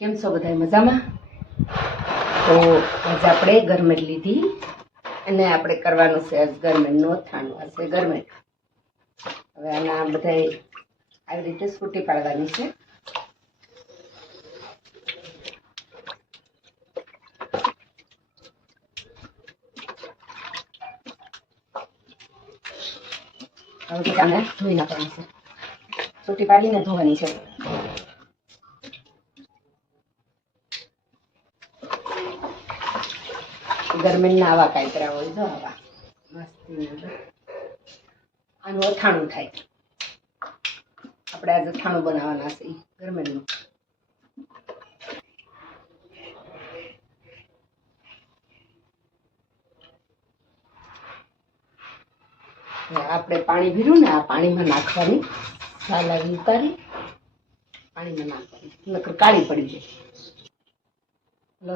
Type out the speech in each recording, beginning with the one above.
કેમ છો બધા મજામાં? તો આજે આપણે ગરમેટ લીધી અને આપણે કરવાનું છે આજ ગરમેટ નો થાણું આ છે ગરમેટ હવે આના બધા આવી રીતે સ્કૂટી પાડવાની છે. ધોઈ નાખવાની છે. સ્કૂટી પાડીને ધોવાની છે. ગરમીના આવા કાંતરા હોય જો આવા. આનું અથાણું થાય. આપણે આજે અથાણું બનાવવાના છે ગરમીનું. આપણે પાણી ભીરું ને આ પાણીમાં નાખવાની. સાલ આવી ઉતારી. પાણીમાં નાખવાની. નકર કાળી પડી જાય.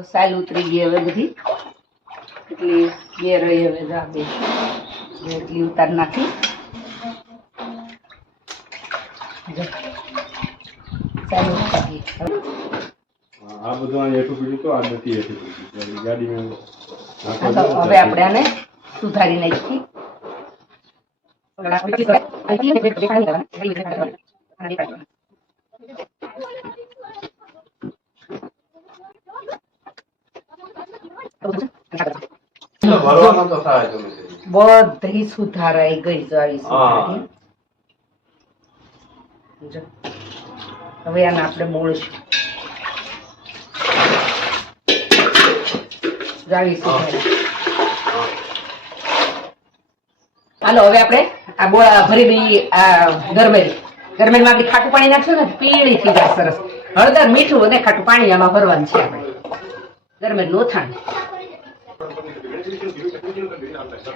સાલ ઉતરી ગઈ હવે બધી. એટલી બે રહી હવે જા બે એટલી ઉતાર નાખી જો. સાલ ઉતારી હવે આ બધું આ હેઠું પીડ્યું તો આ નથી હેઠું પીડ્યું ગાડીમાં આ તો હવે આપણે આને સુધારી નાખી ભરવામાં તો થાય ગમે તે. બધી સુધારાઈ ગઈ સારી સુધારી હવે આને આપણે મોળશું જો હાલો હવે આપણે આ બોળા ભરી દઈએ આ ગરમેલ ગરમેલમાં આપણે ખાટું પાણી નાખશું ને પીળી થઈ જાય સરસ. હળદર મીઠું અને ખાટું પાણી આમાં ભરવાનું છે આપણે. ગરમેલનું આ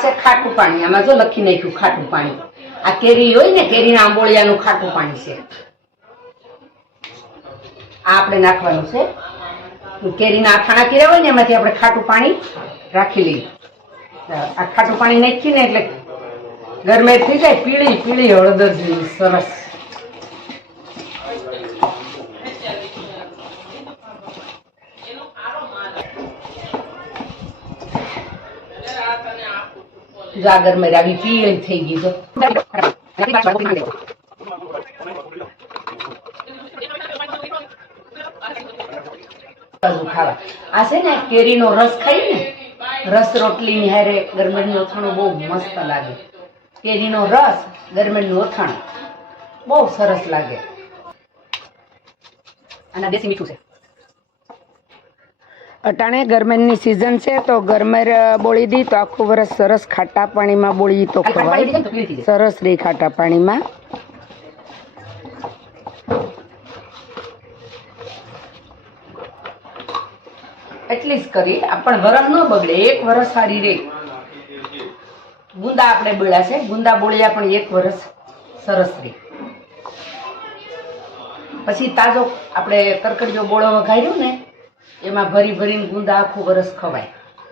છે ખાટું પાણી. આમાં જો લખી નાખ્યું ખાટું પાણી. આ કેરી હોય ને, કેરીના આંબોળિયાનું ખાટું પાણી છે. આ આપણે નાખવાનું છે. કેરીના અથાણા કર્યા હોય ને, એમાંથી આપણે ખાટું પાણી રાખી લઈએ. આ ખાટું પાણી નાખીએ ને એટલે ગરમેટ થઈ જાય, પીળી પીળી હળદર જેવી, સરસ. જાગર આ રાગી પીળી થઈ ગઈ તો ખાવા. આ છે ને કેરીનો રસ ખાઈ ને, રસ રોટલી ની હારે નો અથાણું બહુ મસ્ત લાગે. કેરીનો રસ ગરમેટનું અથાણું. બહુ સરસ લાગે. અને દેશી મીઠું છે. અટાણે ગરમેરની સિઝન છે તો ગરમેર બોળી દી તો આખું વરસ સરસ ખાટા પાણીમાં બોળી તો ખવાય. સરસ રહી ખાટા પાણીમાં એટલી જ કરી આપણ વરસ ન બગડે એક વરસ સારી રે. ગુંદા આપણે બોળ્યા છે. ગુંદા બોળ્યા પણ એક વરસ સરસ રહી પછી તાજો આપણે કરકડીયો બોળો વઘાર્યો ને, એમાં ભરી ભરીને ગુંદા આખું વરસ ખવાય.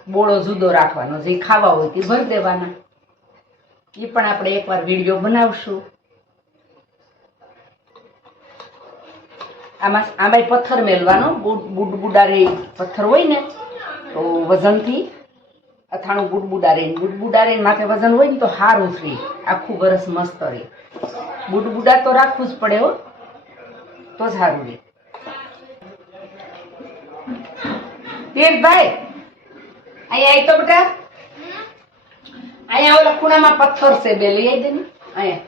બોળો જુદો રાખવાનો, જે ખાવા હોય તે ભરી દેવાના. એ પણ આપણે એકવાર વીડિયો બનાવશું. આમાં આમાંય પથ્થર મેલવાનો બુડ રે પથ્થર હોય ને, તો વજનથી અથાણું બુડબુડારે બુડબુડારે માથે વજન હોય ને તો સારું રે આખું વરસ મસ્ત રે બુડબુડા તો રાખવું જ પડે હો. તો સારું રહે. તીર્થભાઈ અહીંયા આવી તો બેટા. અહીંયા ઓલા ખૂણામાં પથ્થર છે બે, લઈ આવી દે ને. અહીંયા.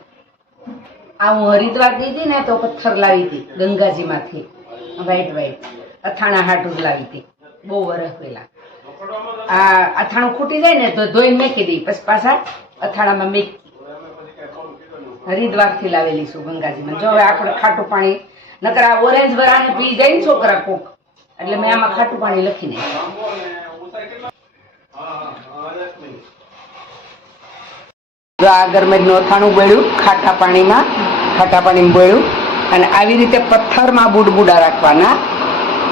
આ હું હરિદ્વાર ગઈ હતી ને, તો પથ્થર લાવી હતી, ગંગાજીમાંથી. વ્હાઈટ વ્હાઈટ અથાણા હાટું લાવી હતી. બહુ વરસ પહેલા. અથાણું ખૂટી જાય ને તો ધોઈને મેકી દઈ. પછી પાછા અથાણામાં મેકી હરિદ્વારથી લાવેલી છું ગંગાજીમાં. જો હવે આપણે ખાટું પાણી, નકર આ ઓરેન્જ વરાને પી જાય છોકરા કોક. એટલે મેં આમાં ખાટું પાણી લખી નાખ્યું. જો આ ગરમેજનું અથાણું બોળ્યું ખાટા પાણીમાં ખાટા પાણીમાં બોળ્યું અને આવી રીતે પથ્થરમાં બુડબુડા રાખવાના.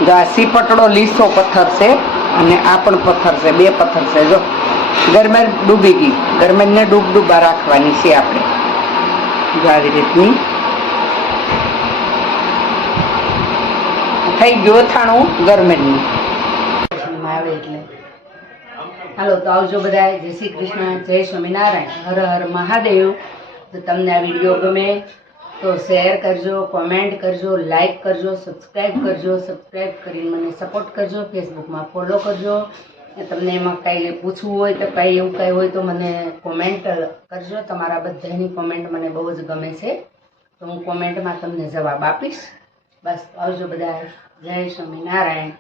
જો આ સીપટડો લીસો પથ્થર છે અને આ પણ પથ્થર છે, બે પથ્થર છે, જો. ગરમેર ડૂબી ગઈ. ગરમેરને ડૂબ ડૂબા રાખવાની છે આપણે. આવી રીતની. થઈ ગયું અથાણું ગરમેરનું આવે હાલો, તો આવજો બધા. જય શ્રી કૃષ્ણ, જય સ્વામિનારાયણ. હર હર મહાદેવ. તો તમને આ વીડિયો ગમે તો શેર કરજો કોમેન્ટ કરજો લાઈક કરજો સબસ્ક્રાઈબ કરજો સબસ્ક્રાઈબ કરીને મને સપોર્ટ કરજો ફેસબુકમાં ફોલો કરજો. તમને એમાં કાંઈ પૂછવું હોય તો કાંઈ એવું કાંઈ હોય તો મને કોમેન્ટ કરજો. તમારા બધાની કોમેન્ટ મને બહુ જ ગમે છે. તો હું કોમેન્ટમાં તમને જવાબ આપીશ. બસ, આવજો બધા. જય સ્વામિનારાયણ.